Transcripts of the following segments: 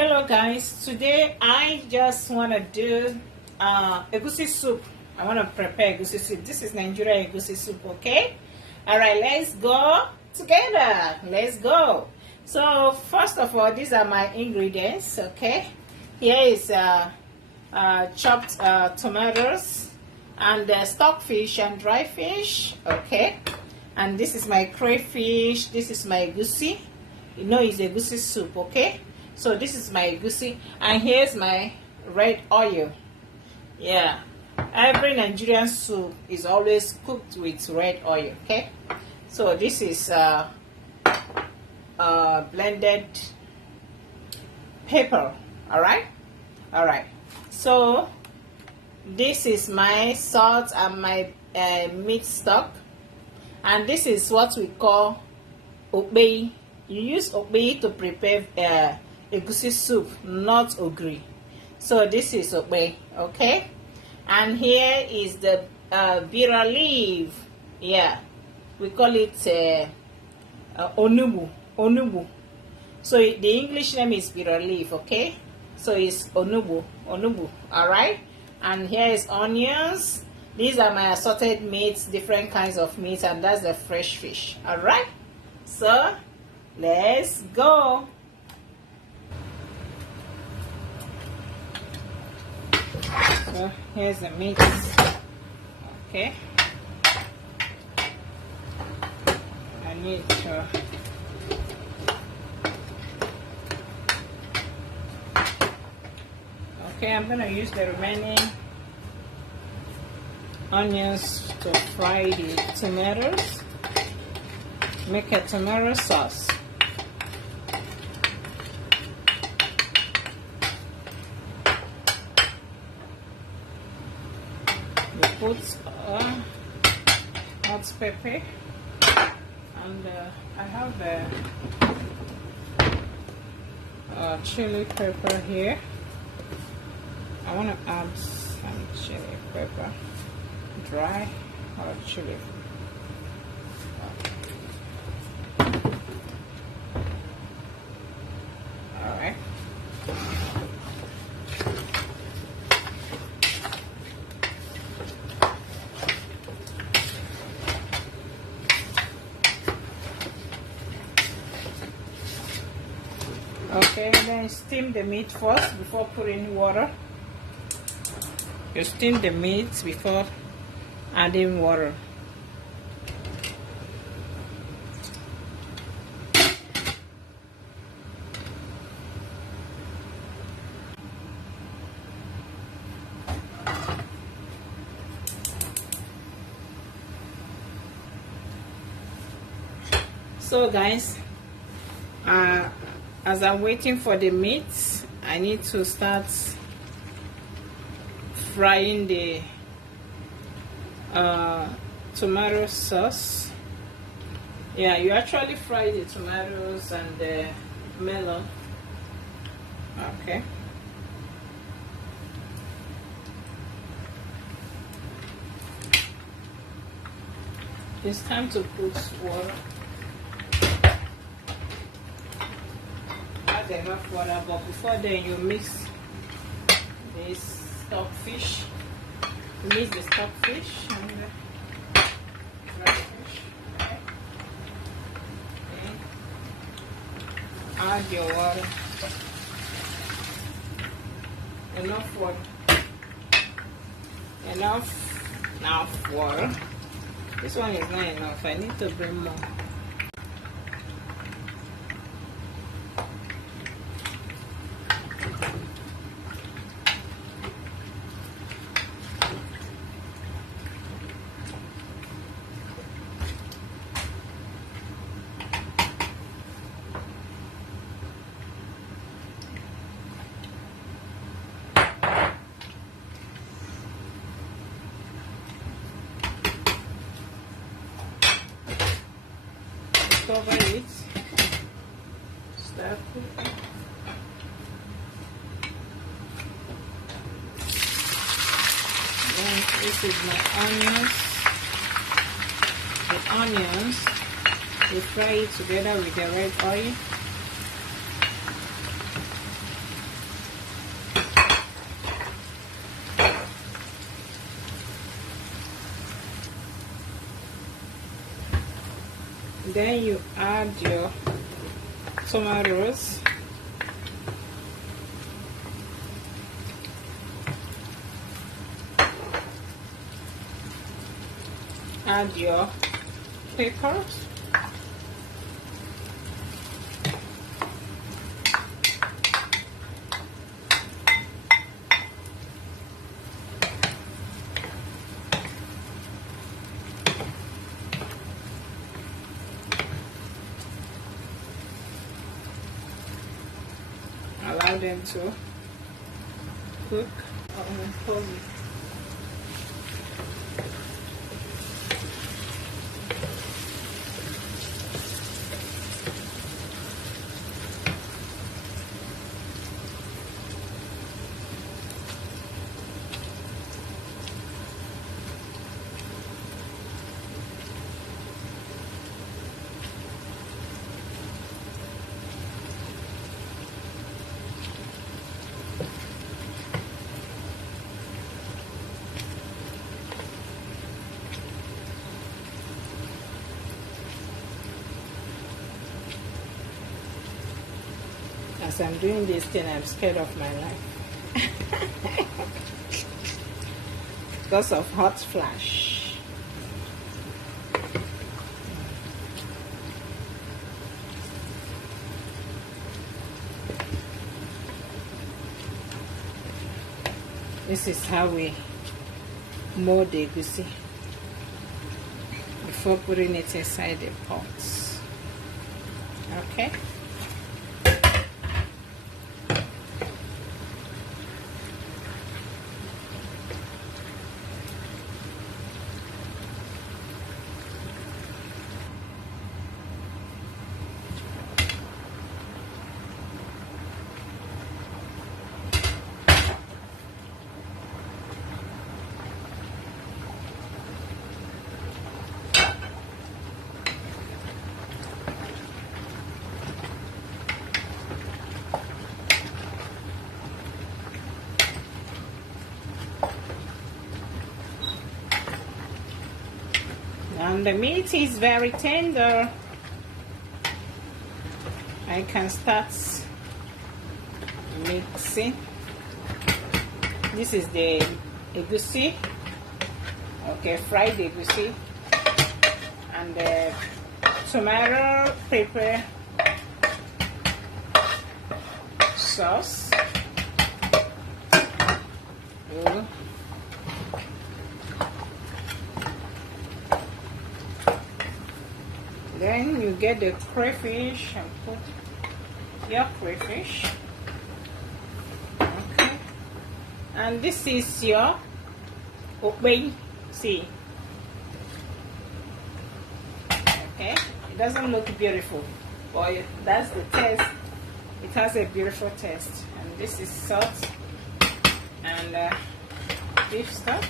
Hello guys, today I just want to do egusi soup. I want to prepare egusi soup. This is Nigerian egusi soup, okay? Alright, let's go together. Let's go. So first of all, these are my ingredients, okay? Here is chopped tomatoes and stockfish and dry fish, okay? And this is my crayfish. This is my egusi. You know it's egusi soup, okay? So this is my egusi, and here's my red oil. Yeah, every Nigerian soup is always cooked with red oil, okay? So this is blended pepper. All right. So this is my salt and my meat stock, and this is what we call okpei. You use okpei to prepare egusi soup, not ogri. So this is okpei, okay? And here is the bitter leaf. Yeah, we call it onubu. So the English name is bitter leaf, okay? So it's onubu. All right. And here is onions. These are my assorted meats, different kinds of meats, and that's the fresh fish. All right. So let's go. So here's the meat. Okay. I need to I'm gonna use the remaining onions to fry the tomatoes. Make a tomato sauce. We put hot pepper, and I have the chili pepper here. I want to add some chili pepper, dry or chili. All right. Okay, then steam the meat first before putting water. You steam the meat before adding water. So guys, as I'm waiting for the meat, I need to start frying the tomato sauce. Yeah, you actually fry the tomatoes and the melon. Okay. It's time to put water. Add enough water, but before then you mix this stockfish. Mix the stockfish and the dry fish. Okay. Add your water. Enough water. Enough water. This one is not enough. I need to bring more. Cover it, start cooking. Then this is my onions. The onions, we fry it together with the red oil. Then you add your tomatoes. Add your peppers. Allow them to cook. As I'm doing this thing, I'm scared of my life because of hot flash. This is how we mold the egusi before putting it inside the pots. Okay. And the meat is very tender. I can start mixing. This is the egusi, okay, fried egusi, and the tomato pepper sauce. Ooh. Then you get the crayfish and put your crayfish. Okay. And this is your okbei. See. Okay. It doesn't look beautiful, but that's the taste. It has a beautiful taste. And this is salt and beef stock.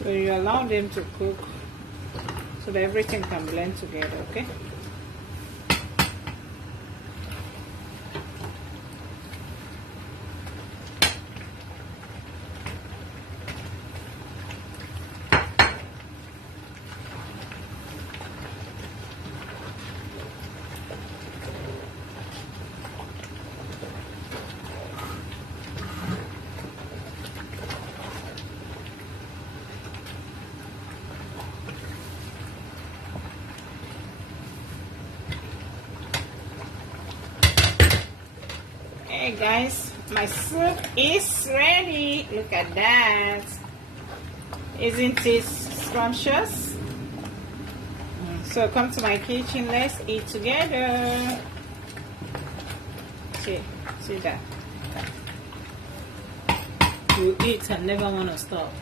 So you allow them to cook so that everything can blend together, okay? Hey guys, my soup is ready. Look at that. Isn't it scrumptious? So come to my kitchen, let's eat together. See that. you eat and never want to stop.